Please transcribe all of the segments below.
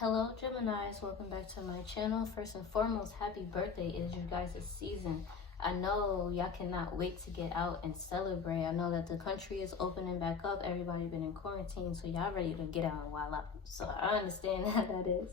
Hello Geminis, welcome back to my channel. First and foremost, happy birthday. It is you guys' season. I know y'all cannot wait to get out and celebrate. I know that the country is opening back up. Everybody been in quarantine, so y'all ready to get out and wild out. So I understand how that is.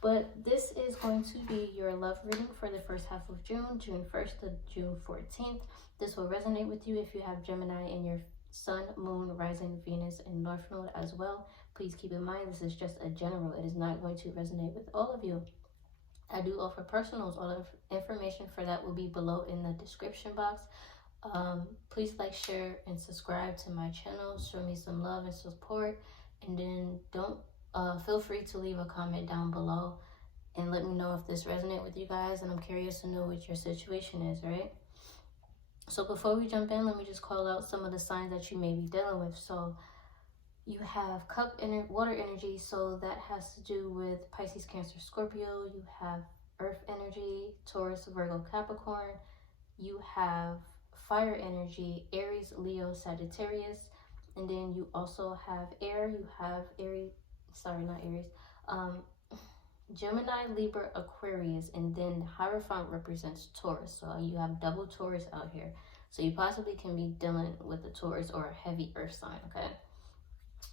But this is going to be your love reading for the first half of June, June 1st to June 14th. This will resonate with you if you have Gemini in your Sun, Moon, Rising, Venus, and North Node as well. Please keep in mind this is just a general. It is not going to resonate with all of you. I do offer personals. All the information for that will be below in the description box. Please like, share, and subscribe to my channel. Show me some love and support. And then feel free to leave a comment down below and let me know if this resonates with you guys. And I'm curious to know what your situation is, right? So before we jump in, let me just call out some of the signs that you may be dealing with. So you have water energy, so that has to do with Pisces, Cancer, Scorpio. You have earth energy, Taurus, Virgo, Capricorn. You have fire energy, Aries, Leo, Sagittarius. And then you also have air. You have Gemini, Libra, Aquarius, and then the Hierophant represents Taurus. So you have double Taurus out here. So you possibly can be dealing with a Taurus or a heavy earth sign, okay?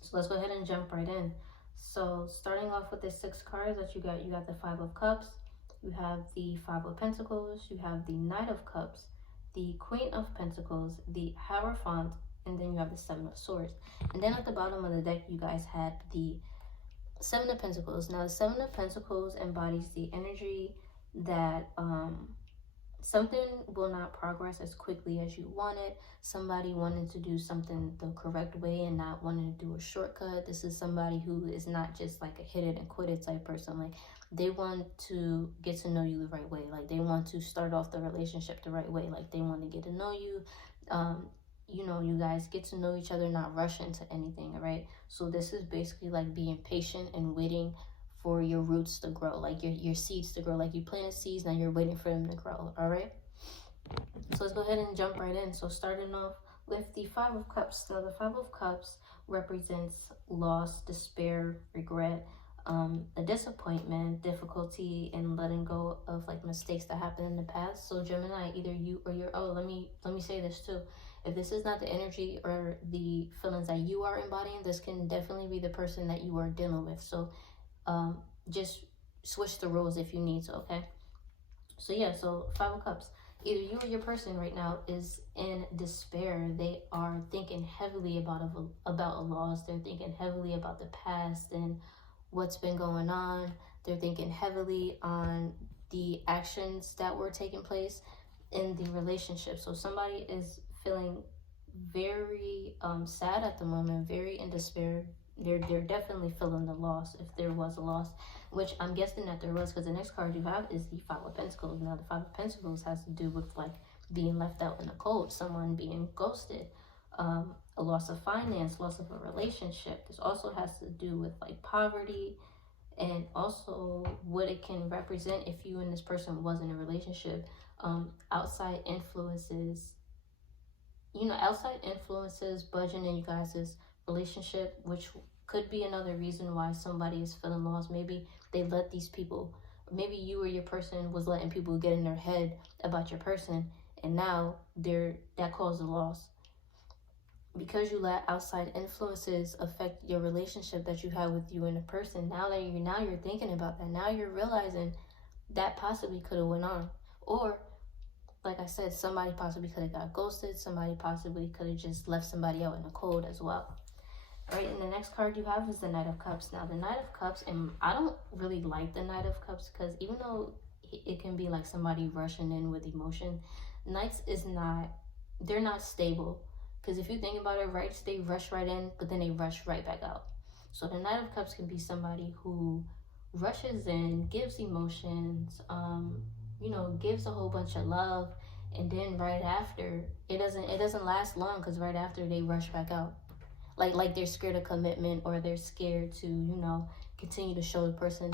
So let's go ahead and jump right in. So starting off with the 6 cards that you got the 5 of Cups, you have the 5 of Pentacles, you have the Knight of Cups, the Queen of Pentacles, the Hierophant, and then you have the 7 of Swords. And then at the bottom of the deck, you guys had the 7 of Pentacles. Now the 7 of Pentacles embodies the energy that something will not progress as quickly as you want it. Somebody wanted to do something the correct way and not wanting to do a shortcut. This is somebody who is not just like a hit it and quit it type person. Like they want to get to know you the right way. Like they want to start off the relationship the right way. Like they want to get to know you. You know, you guys get to know each other, not rush into anything, all right? So this is basically like being patient and waiting for your roots to grow, like your seeds to grow. Like you planted seeds, now you're waiting for them to grow, all right? So let's go ahead and jump right in. So starting off with the 5 of Cups. Now the 5 of Cups represents loss, despair, regret, a disappointment, difficulty in letting go of like mistakes that happened in the past. So Gemini, either you or let me say this too. If this is not the energy or the feelings that you are embodying, this can definitely be the person that you are dealing with. So just switch the roles if you need to, okay? So yeah, so 5 of Cups. Either you or your person right now is in despair. They are thinking heavily about a loss. They're thinking heavily about the past and what's been going on. They're thinking heavily on the actions that were taking place in the relationship. So somebody is feeling very sad at the moment, very in despair. They're definitely feeling the loss, if there was a loss, which I'm guessing that there was, because the next card you have is the 5 of Pentacles. Now the 5 of Pentacles has to do with like being left out in the cold, someone being ghosted, a loss of finance, loss of a relationship. This also has to do with like poverty, and also what it can represent if you and this person was in a relationship. Outside influences, outside influences budging in you guys' relationship, which could be another reason why somebody is feeling lost. Maybe they let these people, maybe you or your person was letting people get in their head about your person, and now that caused a loss. Because you let outside influences affect your relationship that you have with you and a person, now you're thinking about that. Now you're realizing that possibly could have went on. Or like I said, somebody possibly could have got ghosted. Somebody possibly could have just left somebody out in the cold as well. All right, and the next card you have is the Knight of Cups. Now the Knight of Cups, and I don't really like the Knight of Cups, because even though it can be like somebody rushing in with emotion, Knights they're not stable. Because if you think about it, right, they rush right in, but then they rush right back out. So the Knight of Cups can be somebody who rushes in, gives emotions, gives a whole bunch of love, and then right after, it doesn't last long, because right after they rush back out. Like they're scared of commitment, or they're scared to, continue to show the person.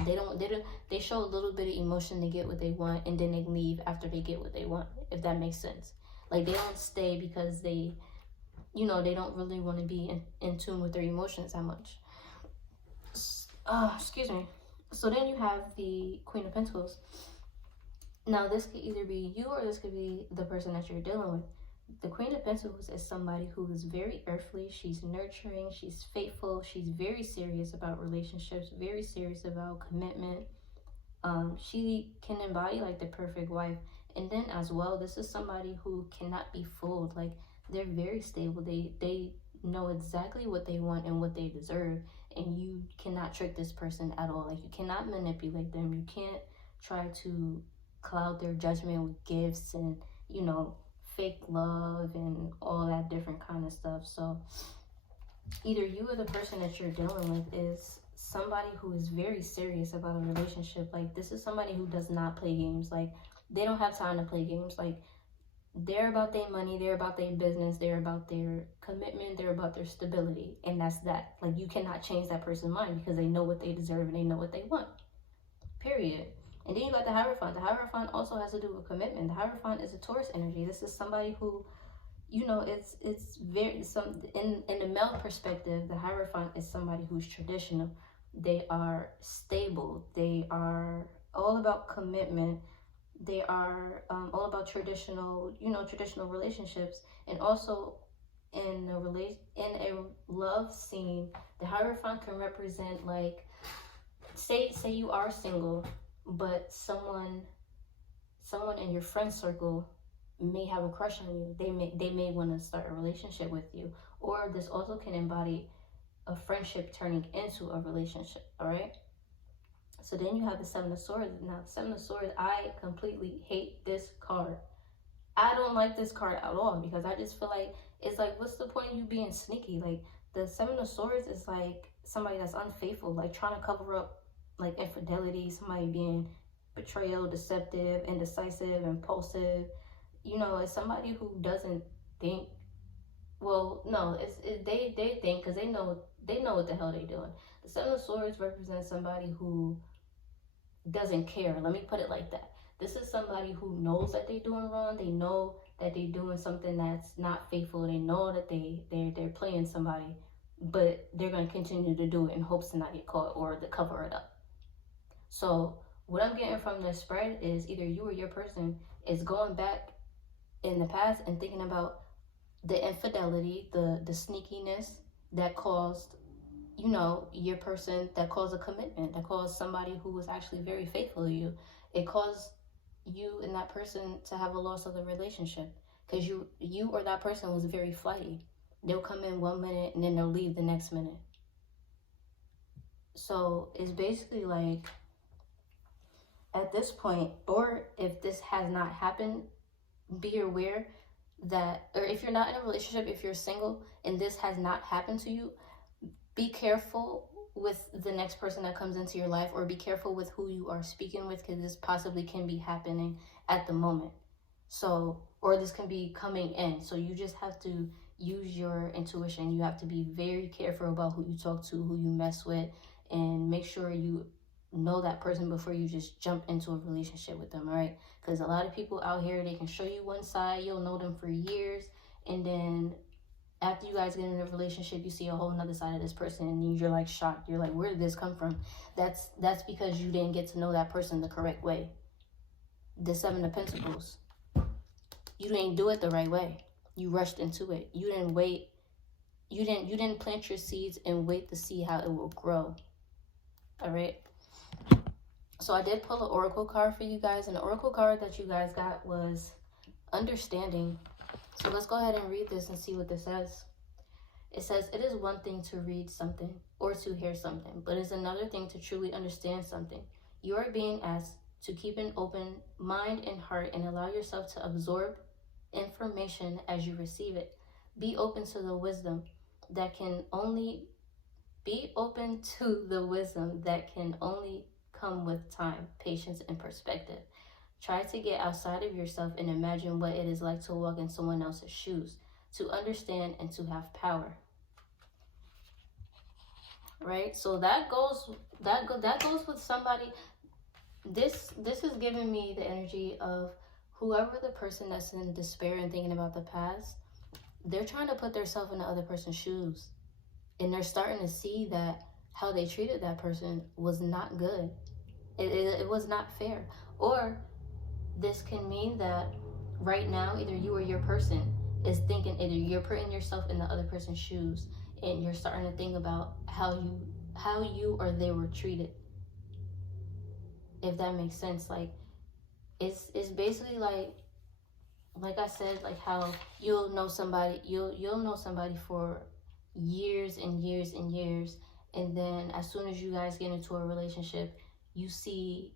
They show a little bit of emotion to get what they want, and then they leave after they get what they want, if that makes sense. Like they don't stay because they don't really want to be in tune with their emotions that much. Excuse me. So then you have the Queen of Pentacles. Now this could either be you or this could be the person that you're dealing with. The Queen of Pentacles is somebody who is very earthly. She's nurturing, she's faithful, she's very serious about relationships, very serious about commitment. She can embody like the perfect wife. And then as well, this is somebody who cannot be fooled. Like, they're very stable. They know exactly what they want and what they deserve, and you cannot trick this person at all. Like, you cannot manipulate them. You can't try to cloud their judgment with gifts and, you know, fake love and all that different kind of stuff. So either you or the person that you're dealing with is somebody who is very serious about a relationship. Like, this is somebody who does not play games. Like, they don't have time to play games. Like, they're about their money, they're about their business, they're about their commitment, they're about their stability, and that's that. Like, you cannot change that person's mind because they know what they deserve and they know what they want, period. And then you got the Hierophant. The Hierophant also has to do with commitment. The Hierophant is a Taurus energy. This is somebody who, you know, it's very, some in the male perspective, the Hierophant is somebody who's traditional. They are stable, they are all about commitment, they are all about traditional, you know, traditional relationships. And also in a love scene, the Hierophant can represent, like, say you are single, but someone in your friend circle may have a crush on you. They may want to start a relationship with you. Or this also can embody a friendship turning into a relationship. All right. So then you have the Seven of Swords. Now, the Seven of Swords, I completely hate this card. I don't like this card at all, because I just feel like it's like, what's the point of you being sneaky? Like, the Seven of Swords is like somebody that's unfaithful, like trying to cover up like infidelity, somebody being betrayal, deceptive, indecisive, impulsive. You know, it's somebody who doesn't think. Well, no, they think, because they know what the hell they're doing. The Seven of Swords represents somebody who doesn't care. Let me put it like that. This is somebody who knows that they're doing wrong. They know that they're doing something that's not faithful. They know that they're playing somebody, but they're going to continue to do it in hopes to not get caught or to cover it up. So what I'm getting from this spread is either you or your person is going back in the past and thinking about the infidelity, the sneakiness that caused, you know, your person, that caused a commitment, that caused somebody who was actually very faithful to you. It caused you and that person to have a loss of the relationship, because you or that person was very flighty. They'll come in 1 minute and then they'll leave the next minute. So it's basically like, at this point, or if this has not happened, be aware that, or if you're not in a relationship, if you're single and this has not happened to you, be careful with the next person that comes into your life, or be careful with who you are speaking with, because this possibly can be happening at the moment. So, or this can be coming in. So you just have to use your intuition. You have to be very careful about who you talk to, who you mess with, and make sure you know that person before you just jump into a relationship with them. All right, because a lot of people out here, they can show you one side, you'll know them for years, and then after you guys get in a relationship, you see a whole nother side of this person, and you're like shocked. You're like, where did this come from? That's because you didn't get to know that person the correct way. The Seven of Pentacles, you didn't do it the right way. You rushed into it. You didn't wait. You didn't plant your seeds and wait to see how it will grow. All right. So I did pull an oracle card for you guys, and the oracle card that you guys got was understanding. So let's go ahead and read this and see what this says. It says, it is one thing to read something or to hear something, but it's another thing to truly understand something. You are being asked to keep an open mind and heart and allow yourself to absorb information as you receive it. Be open to the wisdom that can only come with time, patience, and perspective. Try to get outside of yourself and imagine what it is like to walk in someone else's shoes, to understand and to have power. Right? So that goes with somebody. This is giving me the energy of whoever the person that's in despair and thinking about the past. They're trying to put themselves in the other person's shoes, and they're starting to see that how they treated that person was not good. It was not fair. Or this can mean that right now, either you or your person is thinking, either you're putting yourself in the other person's shoes and you're starting to think about how you or they were treated. If that makes sense. Like it's basically like I said, like how you'll know somebody for years and years and years, and then as soon as you guys get into a relationship, you see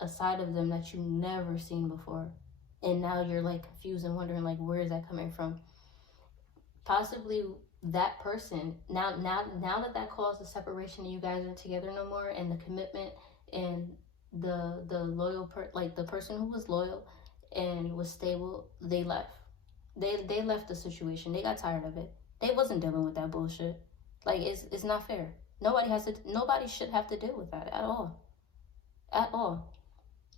a side of them that you never seen before, and now you're like confused and wondering like, where is that coming from? Possibly that person, now that caused the separation and you guys aren't together no more, and the commitment and the loyal like the person who was loyal and was stable, they left. They left the situation. They got tired of it. They wasn't dealing with that bullshit. Like it's not fair. Nobody should have to deal with that at all. At all.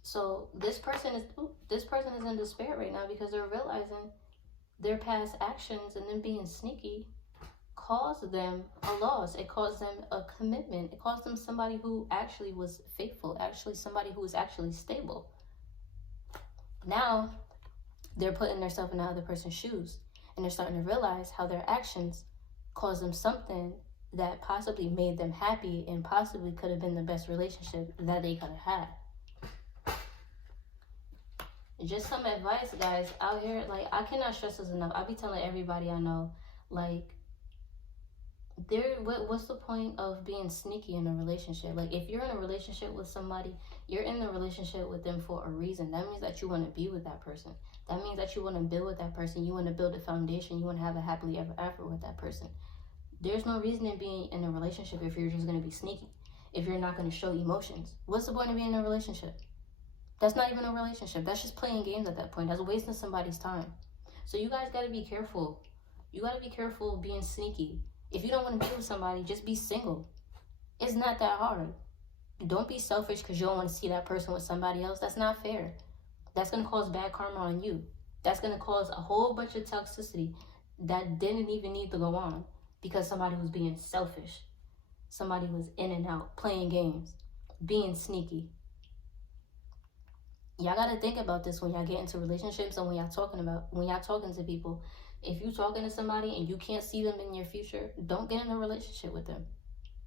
So this person is in despair right now because they're realizing their past actions and them being sneaky caused them a loss. It caused them a commitment. It caused them somebody who actually was faithful, actually somebody who was actually stable. Now they're putting themselves in the other person's shoes, and they're starting to realize how their actions caused them something that possibly made them happy and possibly could have been the best relationship that they could have had. Just some advice, guys, out here. Like, I cannot stress this enough. I be telling everybody I know, like, what's the point of being sneaky in a relationship? Like, if you're in a relationship with somebody, you're in the relationship with them for a reason. That means that you want to be with that person. That means that you want to build with that person. You want to build a foundation. You want to have a happily ever after with that person. There's no reason in being in a relationship if you're just going to be sneaky, if you're not going to show emotions. What's the point of being in a relationship? That's not even a relationship. That's just playing games at that point. That's wasting somebody's time. So you guys got to be careful. You got to be careful being sneaky. If you don't want to be with somebody, just be single. It's not that hard. Don't be selfish because you don't want to see that person with somebody else. That's not fair. That's going to cause bad karma on you. That's going to cause a whole bunch of toxicity that didn't even need to go on because somebody was being selfish. Somebody was in and out, playing games, being sneaky. Y'all got to think about this when y'all get into relationships and when y'all talking to people. If you're talking to somebody and you can't see them in your future, don't get in a relationship with them.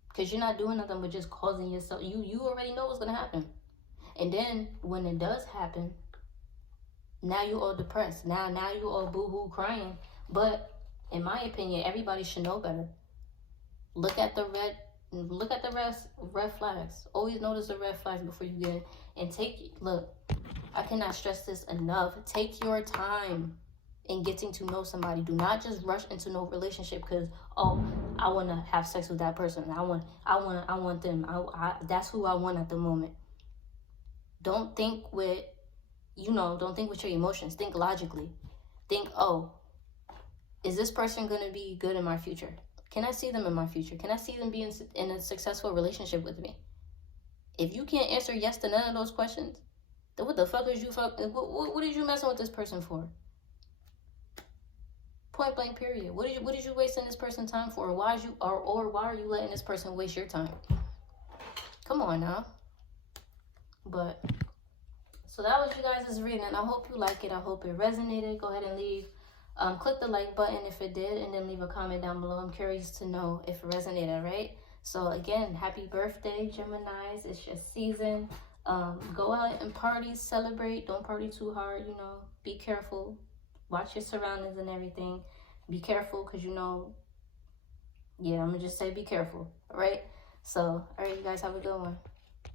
Because you're not doing nothing but just causing yourself. You already know what's going to happen. And then when it does happen, now you all depressed. Now you all boo-hoo crying. But in my opinion, everybody should know better. Look at the red flags. Always notice the red flags before you get in. And look, I cannot stress this enough. Take your time in getting to know somebody. Do not just rush into no relationship because, oh, I want to have sex with that person. I want them. That's who I want at the moment. Don't think with your emotions. Think logically. Think, oh, is this person going to be good in my future? Can I see them in my future? Can I see them being in a successful relationship with me? If you can't answer yes to none of those questions, then what the fuck is what is you messing with this person for? Point blank period. What did you wasting this person's time for? Why are you letting this person waste your time? Come on now. But so that was you guys' reading. I hope you like it. I hope it resonated. Go ahead and leave. Click the like button if it did, and then leave a comment down below. I'm curious to know if it resonated, right? So again, happy birthday, Geminis. It's your season. Go out and party, celebrate. Don't party too hard, Be careful. Watch your surroundings and everything. Be careful because, I'm going to just say be careful, all right? So, all right, you guys have a good one.